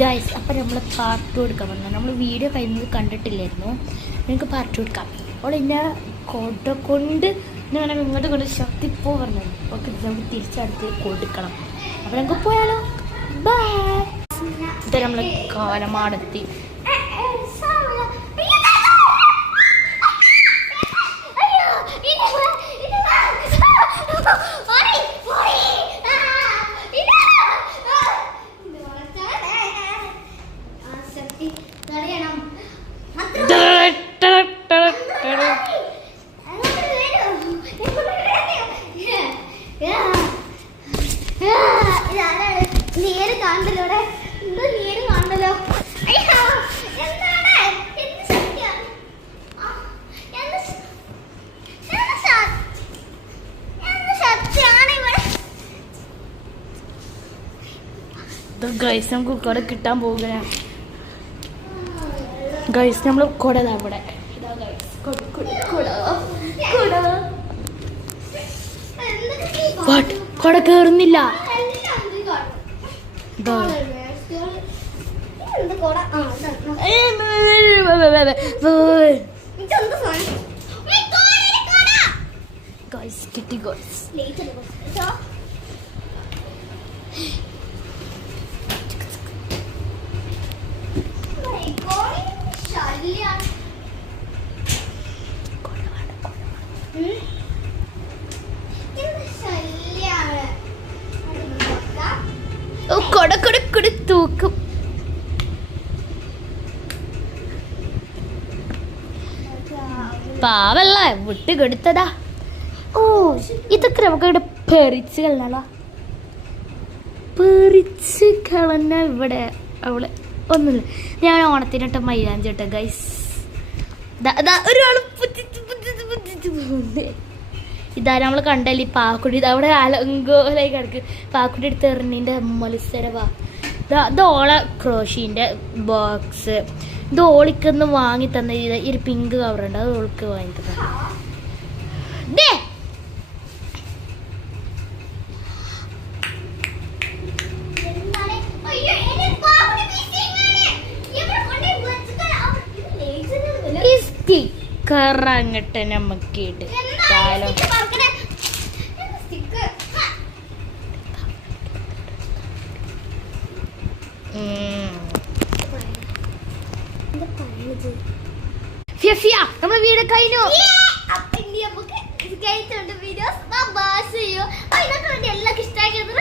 Guys, അപ്പം നമ്മൾ part 2 എടുക്കാൻ പറഞ്ഞു. നമ്മൾ വീഡിയോ കഴിഞ്ഞത് കണ്ടിട്ടില്ലായിരുന്നു. നിങ്ങൾക്ക് പാർട്ട് 2 എടുക്കാം. അപ്പോൾ എന്നെ കൊട കൊണ്ട് ഞാൻ ഇങ്ങോട്ട് കൊണ്ട് ശക്തി പറഞ്ഞത്. ഓക്കെ, നമുക്ക് തിരിച്ചടുത്ത് കൊടുക്കണം. അപ്പോൾ നമുക്ക് പോയാലോ. ബൈ. ഇത് നമ്മൾ കാലമാടെത്തി. ഗൈസ്, നമുക്ക് കുട കിട്ടാൻ പോകുകയാണ്. ഗൈസ്, നമ്മൾ കുട അവിടെ കുട കയറുന്നില്ല. ഗൈസ്, കിട്ടി ഗൈസ്. കൊട തൂക്കും. പാവല്ല, വിട്ട് കെടുത്തതാ. ഓ, ഇതൊക്കെ നമുക്ക് ഇവിടെ പെറിച്ച് കളഞ്ഞാലോ. പെറിച്ച് കളഞ്ഞ ഇവിടെ അവളെ ഒന്നുമില്ല. ഞാൻ ഓണത്തിനിട്ട മൈലാഞ്ചി ഇട്ട ഗൈസ്. ഒരാൾ ഇതാ നമ്മൾ കണ്ടല്ലേ പാക്കുട്ടി. ഇത് അവിടെ അലങ്കോലായി കിടക്ക്. പാക്കുട്ടി എടുത്ത് എറിഞ്ഞിൻ്റെ മത്സരവാ. ഇത് ഓളെ ക്രോഷീൻ്റെ ബോക്സ്. ഇത് ഓളിക്കൊന്ന് വാങ്ങി തന്ന ഈ ഒരു പിങ്ക് കവറുണ്ട്, അത് ഓൾക്ക് വാങ്ങി തന്നെ. സ്റ്റിക്കറങ്ങട്ട് നമുക്ക് എടുത്താലോ. നമ്മുടെ വീട് കഴിഞ്ഞു. എല്ലാവർക്കും ഇഷ്ടമാക്കിയത്.